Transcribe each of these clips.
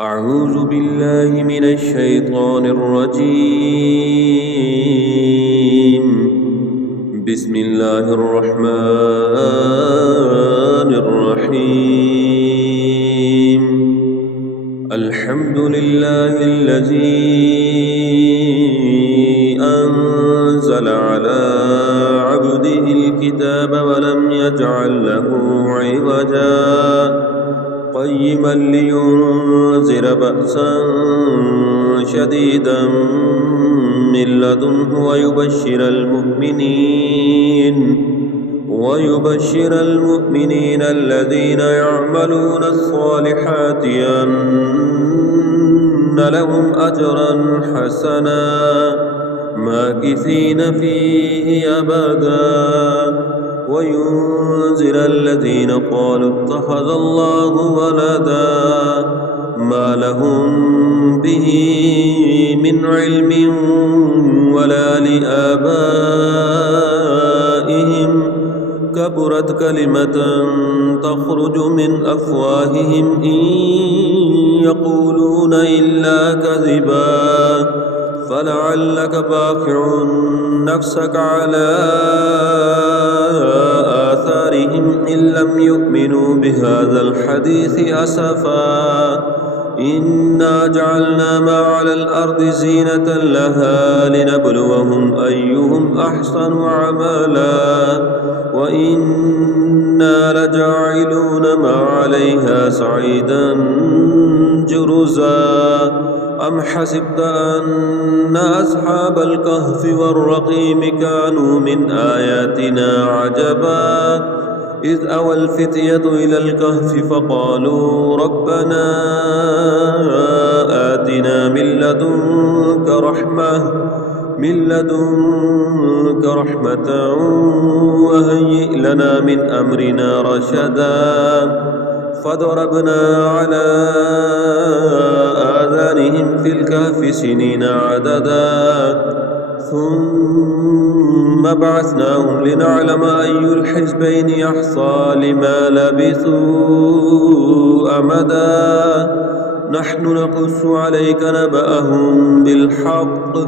أعوذ بالله من الشيطان الرجيم. بسم الله الرحمن الرحيم. الحمد لله الذي أنزل على عبده الكتاب ولم يجعل له عوجا قيما لينذر بأسا شديدا من لدنه ويبشر المؤمنين الذين يعملون الصالحات أن لهم أجرا حسنا ماكثين فيه أبدا وينذر الذين قالوا اتخذ الله ولدا ما لهم به من علم ولا لآبائهم كبرت كلمة تخرج من أفواههم إن يقولون إلا كذبا فلعلك باخع نفسك على آثارهم إن لم يؤمنوا بهذا الحديث أسفا إنا جعلنا ما على الأرض زينة لها لنبلوهم أيهم أحسن عملا وإنا لجاعلون ما عليها صعيدا جرزا أم حسبت أن أصحاب الكهف والرقيم كانوا من آياتنا عجبا إذ أوى الفتية إلى الكهف فقالوا ربنا آتنا من لدنك رحمة وهيئ لنا من أمرنا رشدا فضربنا على آذانهم في الكهف سنين عددا ثم بعثناهم لنعلم أي الحزبين يحصى لما لبثوا أمدا نحن نقص عليك نبأهم بالحق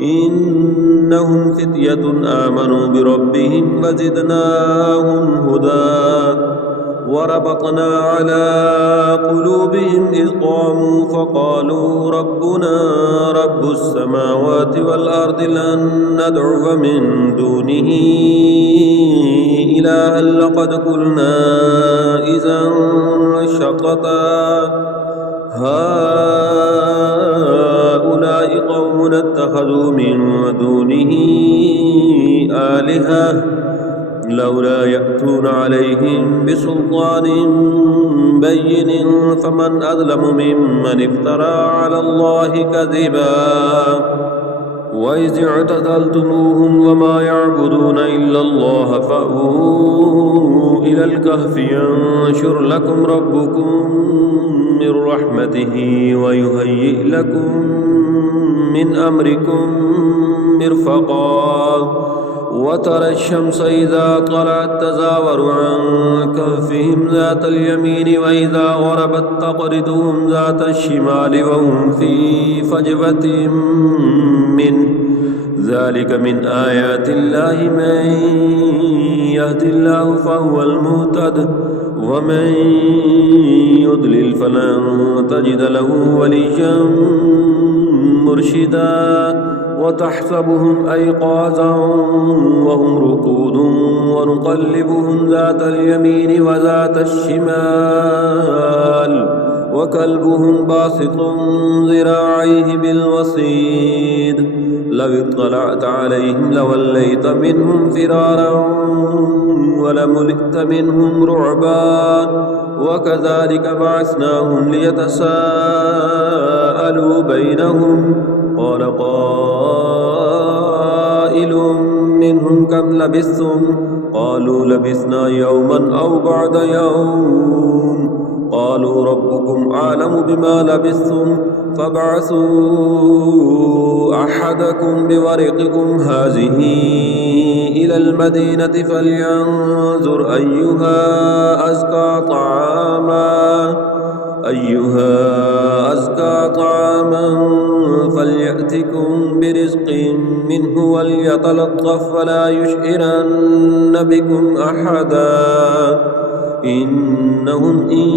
إنهم فتية آمنوا بربهم وزدناهم هدى وربطنا على قلوبهم إذ قاموا فقالوا ربنا رب السماوات والأرض لن ندعو من دونه إلها لقد قلنا إذا شططا هؤلاء قوم اتخذوا من دونه آلهة لولا يأتون عليهم بسلطان بين فمن أظلم ممن افترى على الله كذبا وإذ اعتزلتموهم وما يعبدون إلا الله فأووا إلى الكهف ينشر لكم ربكم من رحمته ويهيئ لكم من أمركم مرفقا وترى الشمس إذا طلعت تزاور عن كهفهم ذات اليمين وإذا غربت تقرضهم ذات الشمال وهم في فجوة منه ذلك من آيات الله من يهد الله فهو المهتد ومن يضلل فلن تجد له وليا مرشدا وتحسبهم أيقاظا وهم رقود ونقلبهم ذات اليمين وذات الشمال وكلبهم باسط ذراعيه بالوصيد لو اطلعت عليهم لوليت منهم فرارا ولملئت منهم رعبا وكذلك بعثناهم ليتساءلوا بينهم قال قائل منهم كم لبثتم قالوا لبثنا يوما أو بعد يوم قالوا ربكم أعلم بما لبثتم فابعثوا أحدكم بورقكم هذه إلى المدينة فلينظر أيها يتلطف فلا يشعرن بكم أحدا إنهم إن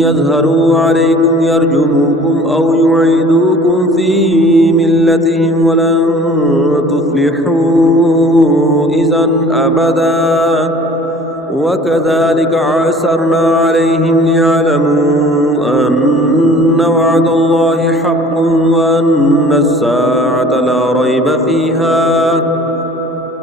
يظهروا عليكم يرجموكم أو يعيدوكم في ملتهم ولن تفلحوا إذا أبدا وكذلك عثرنا عليهم ليعلموا أن وعد الله حق وأن الساعة لا ريب فيها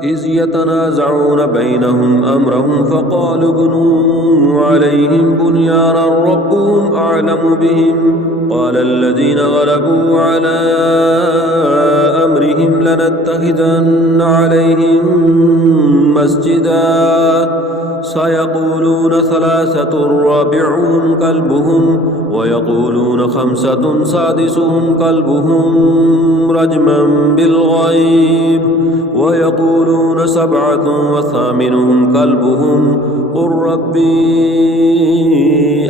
إذ يتنازعون بينهم أمرهم فقالوا ابنوا عليهم بنيانا ربهم أعلم بهم قال الذين غلبوا على أمرهم لنتخذن عليهم مسجدا سيقولون ثلاثة رابعهم كلبهم ويقولون خمسة سادسهم كلبهم رجما بالغيب ويقولون سبعة وثامنهم كلبهم قل ربي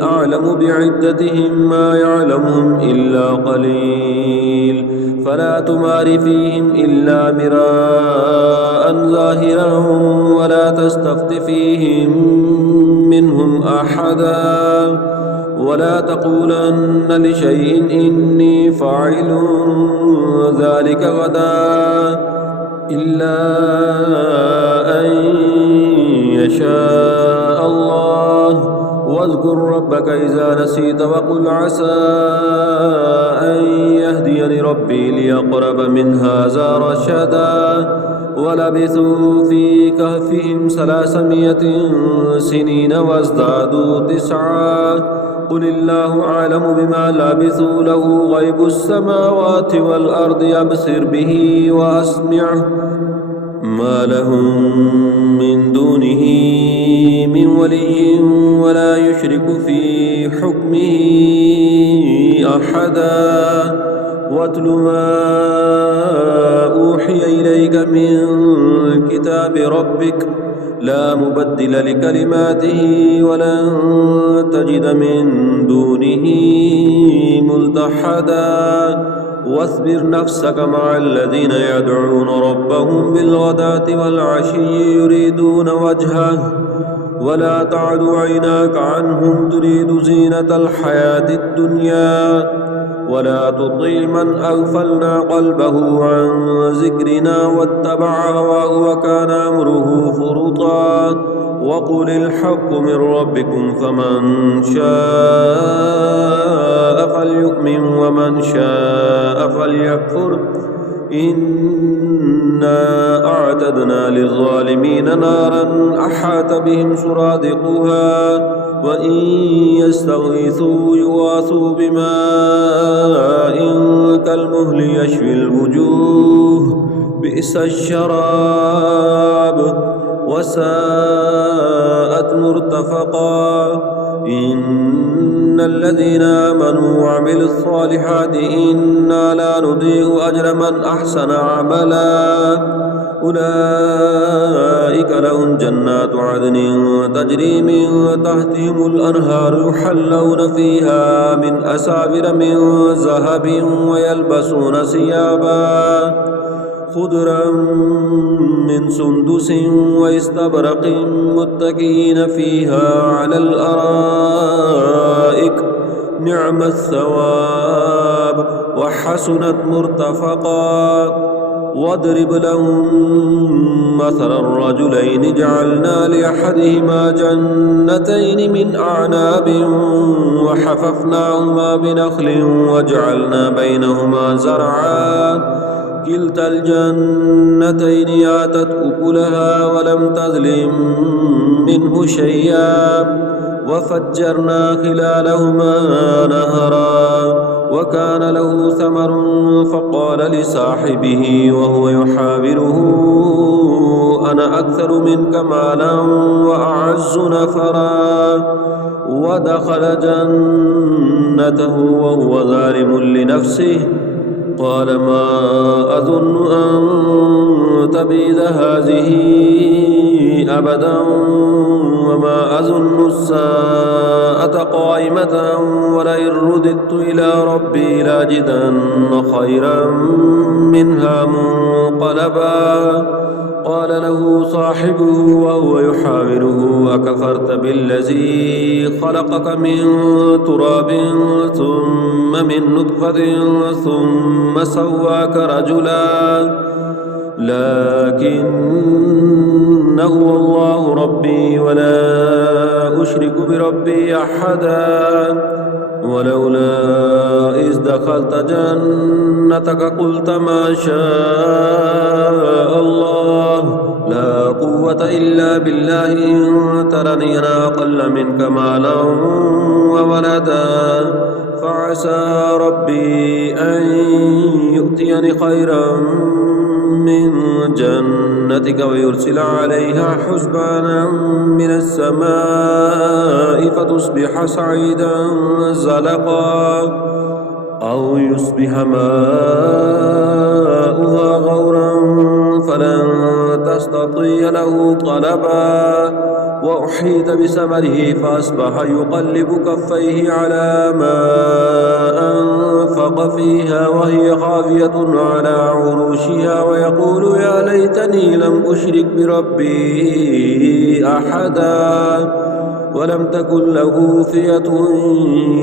أعلم بعدتهم ما يعلمهم إلا قليل فلا تمار فيهم إلا مراء ظاهرا ولا تستفت فيهم منهم أحدا ولا تقولن لشيء إني فاعل ذلك غدا إلا أن يشاء الله واذكر ربك إذا نسيت وقل عسى أن يهديني ربي ليقرب من هذا رشدا ولبثوا في كهفهم 300 سنين وازدادوا 9 قل الله أعلم بما لبثوا له غيب السماوات والأرض يبصر به وأسمعه ما لهم من دونه من ولي ولا يشرك في حكمه أحدا واتل ما أوحي إليك من كتاب ربك لا مبدل لكلماته ولن تجد من دونه ملتحدا واصبر نفسك مع الذين يدعون ربهم بالغداة والعشي يريدون وجهه ولا تعد عيناك عنهم تريد زينة الحياة الدنيا ولا تطع من أغفلنا قلبه عن ذكرنا واتبع هواه وكان أمره فرطا وقل الحق من ربكم فمن شاء فليؤمن ومن شاء فليكفر إنا أعتدنا للظالمين نارا أحاط بهم سرادقها وإن يستغيثوا يغاثوا بماء كالمهل يشوي الوجوه بئس الشراب وساءت مرتفقا إن الذين آمنوا وعملوا الصالحات إنا لا نضيع أجر من أحسن عملا أولئك لهم جنات عدن تجري من تحتهم الأنهار يحلون فيها من أساور من ذهب ويلبسون ثيابا خضرا من سندس واستبرق متكئين فيها على الأرائك نعم الثواب وحسنت مرتفقا واضرب لهم مثل الرجلين جعلنا لأحدهما جنتين من أعناب وحففناهما بنخل وجعلنا بينهما زرعا كلتا الجنتين آتت أكلها ولم تظلم منه شيئا وفجرنا خلالهما نهرا وكان له ثمر فقال لصاحبه وهو يحاوره أنا أكثر منك مالا وأعز نفرا ودخل جنته وهو ظالم لنفسه قال ما أظن أن تبيد هذه أبدا وما أظن الساعة قائمة ولئن رددت إلى ربي لأجدن خيرا منها منقلبا. قال له صاحبه وهو يحاوره أكفرت بالذي خلقك من تراب ثم من نطفة ثم سواك رجلا لكن هو الله ربي ولا أشرك بربي أحدا. ولولا إذ دخلت جنتك قلت ما شاء الله لا قوة إلا بالله إن ترني أنا أقل منك مالا وولدا فعسى ربي أن يؤتيني خيرا من جنتك ويرسل عليها حسبانا من السماء فتصبح صعيدا زلقا أو يصبح ماؤها غورا فلن تستطيع له طلبا. وأحيط بثمره فأصبح يقلب كفيه على ما أنفق فيها وهي خاوية على عروشها ويقول يا ليتني لم أشرك بربي أحدا. ولم تكن له فئة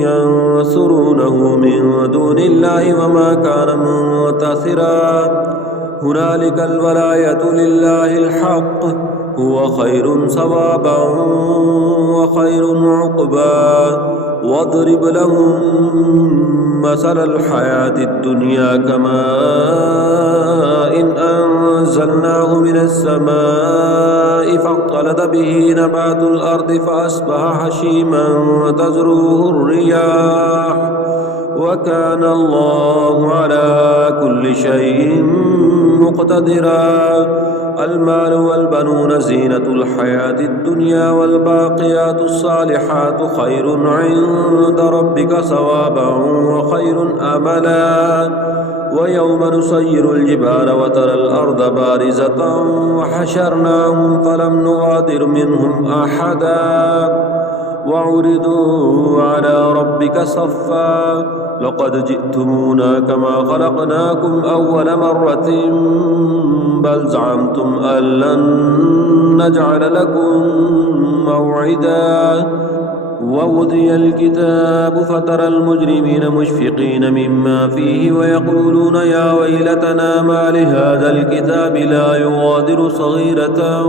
ينصرونه من دون الله وما كان منتصرا. هنالك الولاية لله الحق هو خير ثوابا وخير عقبا. واضرب لهم مثل الحياة الدنيا كماء إن أنزلناه من السماء فاختلط به نبات الأرض فأصبح هشيما تذروه الرياح وكان الله على كل شيء مقتدرا. المال والبنون زينة الحياة الدنيا والباقيات الصالحات خير عند ربك ثوابا وخير أملا. ويوم نسير الجبال وترى الأرض بارزة وحشرناهم فلم نغادر منهم أحدا وعرضوا على ربك صفا لقد جئتمونا كما خلقناكم أول مرة بل زعمتم أن لن نجعل لكم موعدا. ووضي الكتاب فترى المجرمين مشفقين مما فيه ويقولون يا ويلتنا ما لهذا الكتاب لا يغادر صغيرة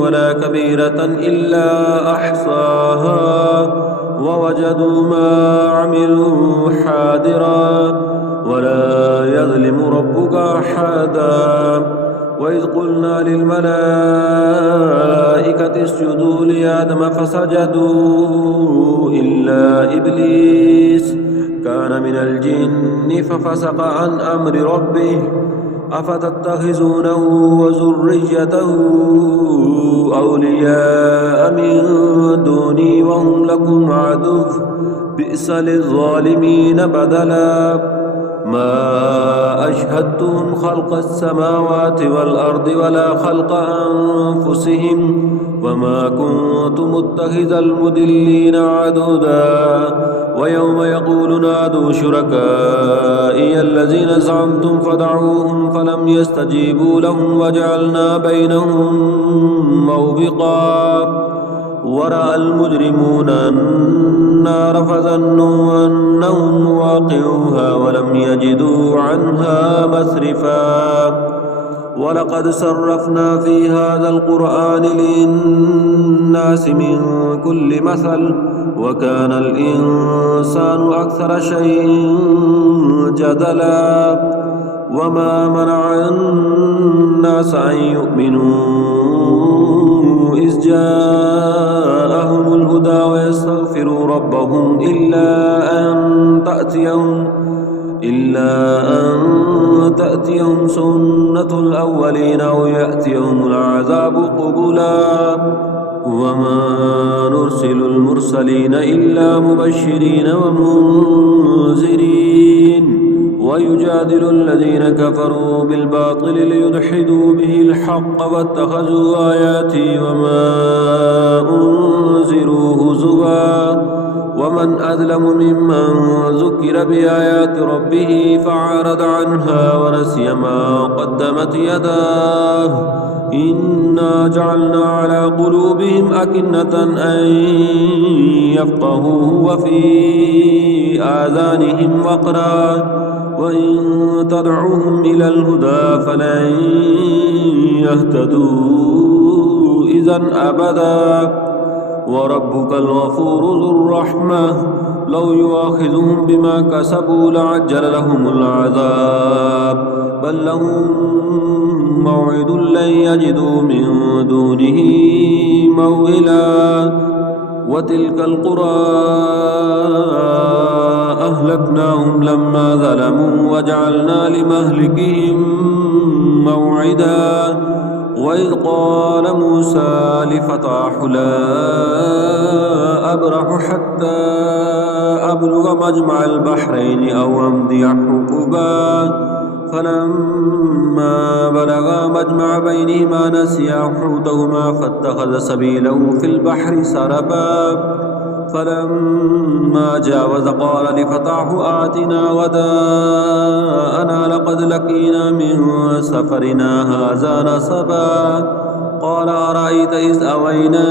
ولا كبيرة إلا أحصاها ووجدوا ما عملوا حاضرا ولا يظلم ربك أحدا. وإذ قلنا للملائكة اسجدوا لآدم فسجدوا إلا إبليس كان من الجن ففسق عن أمر ربه أفتتخذونه وذريته أولياء من دوني وهم لكم عدو بئس للظالمين بدلا. ما أشهدتهم خلق السماوات والأرض ولا خلق أنفسهم وما كنت متخذ المضلين عضدا. ويوم يقول نادوا شركائي الذين زعمتم فدعوهم فلم يستجيبوا لهم وجعلنا بينهم موبقا. ورأى المجرمون النار فظنوا أنهم واقعوها ولم يجدوا عنها مصرفا. ولقد صرفنا في هذا القرآن للناس من كل مثل وكان الإنسان أكثر شيء جدلا. وما منع الناس أن يؤمنوا إذ جاءهم الهدى ويستغفروا ربهم إلا أن تأتيهم سنة الأولين أو يأتيهم العذاب قبلا. وما نرسل المرسلين إلا مبشرين ومنذرين ويجادل الذين كفروا بالباطل ليدحدوا به الحق واتخذوا آياتي وما أنذروا هزوا ومن أظلم ممن ذكر بآيات ربه فأعرض عنها ونسي ما قدمت يداه إنا جعلنا على قلوبهم أكنة أن يفقهوا وفي آذانهم وقرا وإن تدعوهم إلى الهدى فلن يهتدوا إذا أبدا وربك الغفور ذو الرحمة لو يؤاخذهم بما كسبوا لعجل لهم العذاب بل لهم موعد لن يجدوا من دونه موئلا وتلك القرى أهلكناهم لما ظلموا وجعلنا لمهلكهم موعدا وإذ قال موسى لفتاه لا أبرح حتى أبلغ مجمع البحرين أو أمضي حقبا فلما بلغا مجمع بينهما نسيا حوتهما فاتخذ سبيله في البحر سربا فلما جاوز قال لفتاه آتنا غداءنا لقد لقينا من سفرنا هذا نصبا قال أرأيت إذ أوينا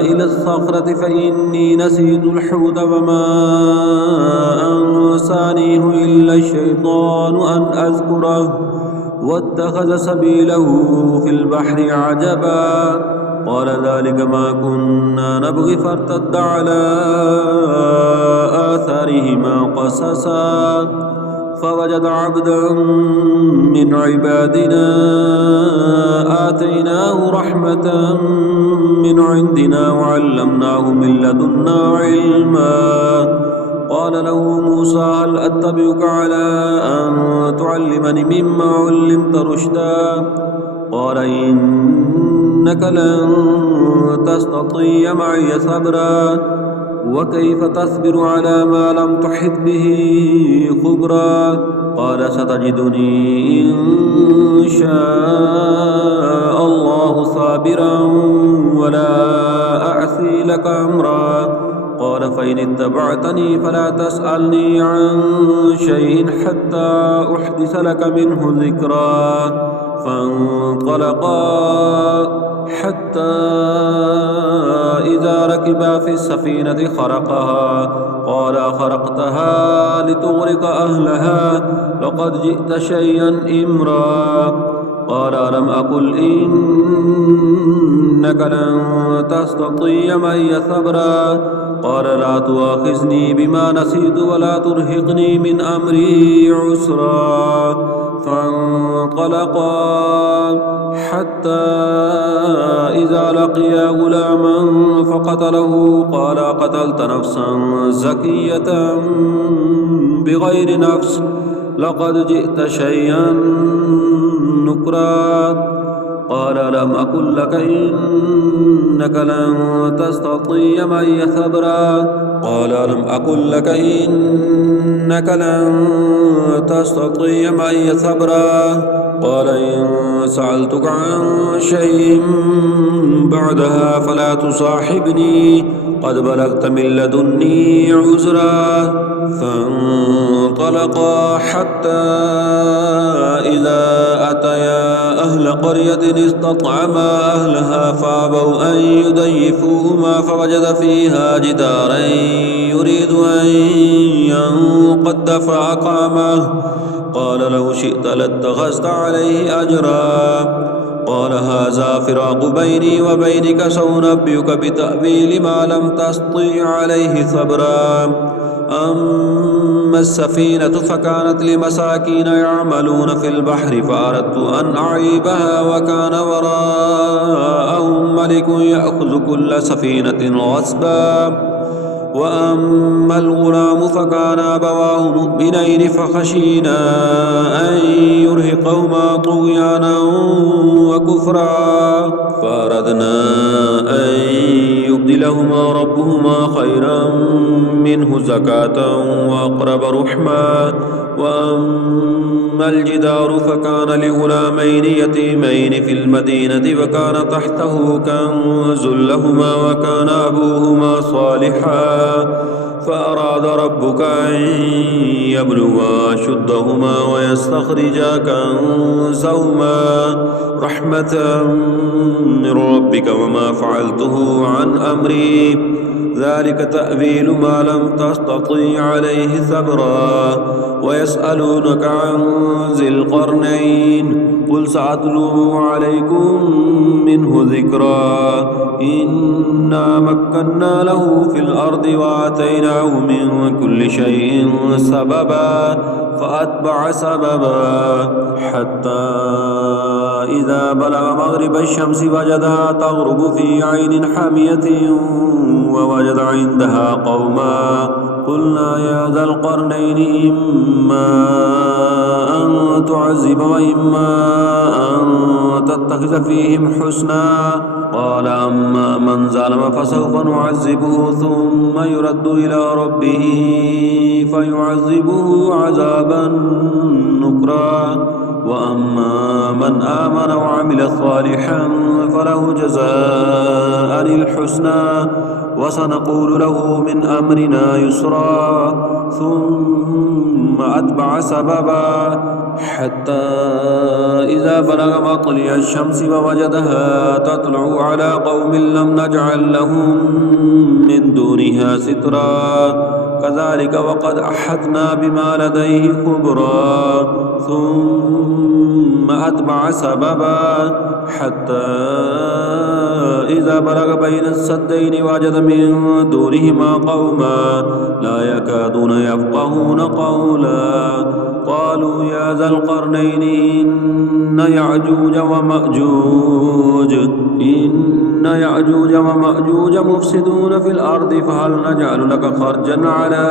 إلى الصخرة فإني نسيت الحوت وما أنسانيه إلا الشيطان أن أذكره واتخذ سبيله في البحر عجبا قال ذلك ما كنا نبغي فارتد على آثارهما قصصا فوجد عبدا من عبادنا آتيناه رحمة من عندنا وعلمناه من لدنا علما قال له موسى هل أتبعك على أن تعلمني مما علمت رشدا قال إنك لن تستطيع معي صبرا وكيف تصبر على ما لم تحط به خبرا قال ستجدني إن شاء الله صابرا ولا أعصي لك أمرا قال فإن اتبعتني فلا تسألني عن شيء حتى أحدث لك منه ذكرا فانطلقا حتى إذا ركبا في السفينة خرقها قال خرقتها لتغرق أهلها لقد جئت شيئا إمرا قال ألم أقل إنك لن تستطيع معي صبرا قال لا تؤاخذني بما نسيت ولا ترهقني من أمري عسرا فانطلقا حتى إذا لقيا غلاما فقتله قال قتلت نفسا زكية بغير نفس لقد جئت شيئا نكرا قال لم أقل لك إنك لن تستطيع معي صبرا قال لم أقل لك إنك لن تستطيع معي صبرا قال إن سألتك عن شيء بعدها فلا تصاحبني قد بلغت من لدني عذرا فانطلقا حتى إذا أتيا أهل قرية استطعما أهلها فأبوا أن يضيفوهما فوجد فيها جدارا يريد أن ينقض فأقامه قال لو شئت لاتخذت عليه أجرا قال هذا فراق بيني وبينك سأنبئك بتأويل ما لم تستطع عليه صبرا أما السفينة فكانت لمساكين يعملون في البحر فأردت أن أعيبها وكان وراءهم ملك يأخذ كل سفينة غصبا وأما الغلام فكان أبواه مؤمنين فخشينا أن يرهقهما طغيانا وكفرا فأردنا أن يبدلهما ربهما خيرا منه زكاة وأقرب رحما. وأما الجدار فكان لغلامين يتيمين في المدينة وكان تحته كنز لهما وكان أبوهما صالحا فأراد ربك أن يبلغا أشدهما ويستخرجا كنزهما رحمة من ربك وما فعلته عن أمري ذلك تأويل ما لم تستطيع عليه صبرا. ويسألونك عن ذي القرنين قل سأتلو عليكم منه ذكرا إنا مكنا له في الأرض وآتيناه من كل شيء سببا فأتبع سببا حتى إذا بلغ مغرب الشمس وجدها تغرب في عين حامية ووجد عندها قوما قلنا يا ذا القرنين إما أن تعذب وإما أن تتخذ فيهم حسنا قال أما من ظلم فسوف نعذبه ثم يرد إلى ربه فيعذبه عذابا نكرا وأما من آمن وعمل صالحا فله جزاء الحسنى وسنقول له من أمرنا يسرا ثم أتبع سببا حتى إذا بلغ مطلع الشمس ووجدها تطلع على قوم لم نجعل لهم من دونها سترا كذلك وقد أحطنا بما لديه خبرا ثم أتبع سببا حتى إذا بلغ بين السدين وجد من دونهما قوما لا يكادون يفقهون قولا قالوا يا ذا القرنين إن يأجوج ومأجوج مفسدون في الأرض فهل نجعل لك خرجا على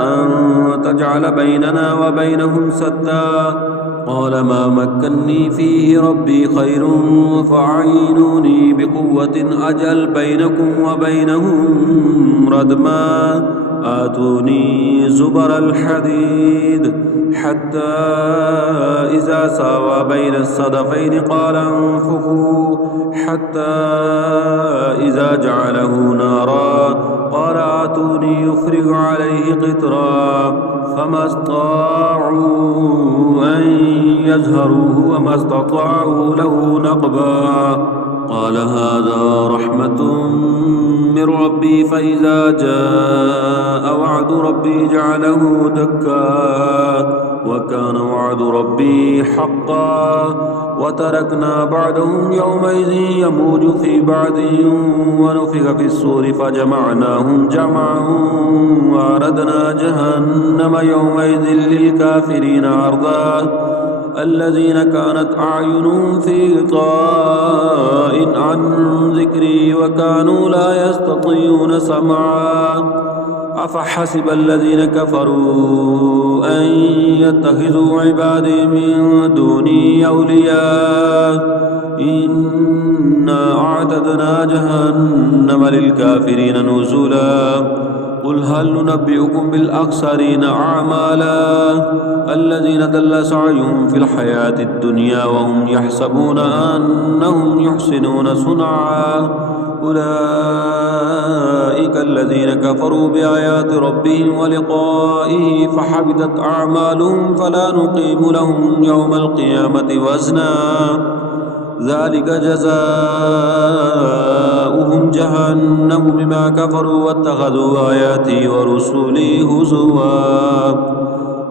أن تجعل بيننا وبينهم سدا قال ما مكني فيه ربي خير فأعينوني بقوة أجعل بينكم وبينهم ردما آتوني زبر الحديد حتى إذا ساوى بين الصدفين قال انفخوا حتى إذا جعله نارا قال آتوني يفرغ عليه قطرا فما استطاعوا أن يزهروه وما استطاعوا له نقبا قال هذا رحمة من ربي فإذا جاء وعد ربي جعله دكا وكان وعد ربي حقا وتركنا بعدهم يومئذ يموج في بعد ونفخ في الصور فجمعناهم جمعا وأردنا جهنم يومئذ للكافرين عرضا الذين كانت أعينهم في غطاء عن ذكري وكانوا لا يستطيعون سمعا أفحسب الذين كفروا أن يتخذوا عبادي من دوني أولياء إنا أعتدنا جهنم للكافرين نزلا قل هل ننبئكم بالأخسرين أعمالا الذين ضل سعيهم في الحياة الدنيا وهم يحسبون أنهم يحسنون صنعا أولئك الذين كفروا بآيات ربهم ولقائه فحبطت أعمالهم فلا نقيم لهم يوم القيامة وزنا ذلك جزاؤهم جهنم بما كفروا واتخذوا آياتي ورسلي هزوا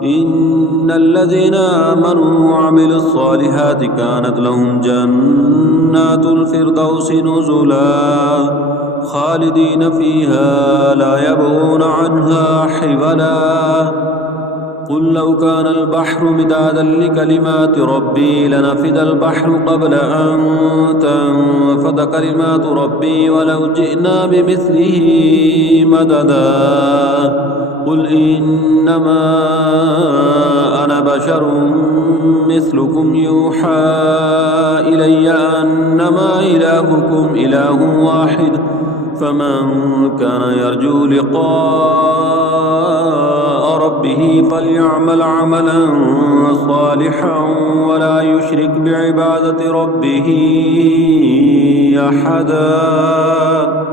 إن الذين آمنوا وعملوا الصالحات كانت لهم جنات الفردوس نزلا خالدين فيها لا يبغون عنها حولا قل لو كان البحر مدادا لكلمات ربي لنفد البحر قبل أن تنفد كلمات ربي ولو جئنا بمثله مددا قل إنما أنا بشر مثلكم يوحى إلي أنما إلهكم إله واحد فمن كان يرجو لقاء ربه فليعمل عملا صالحا ولا يشرك بعبادة ربه أحدا.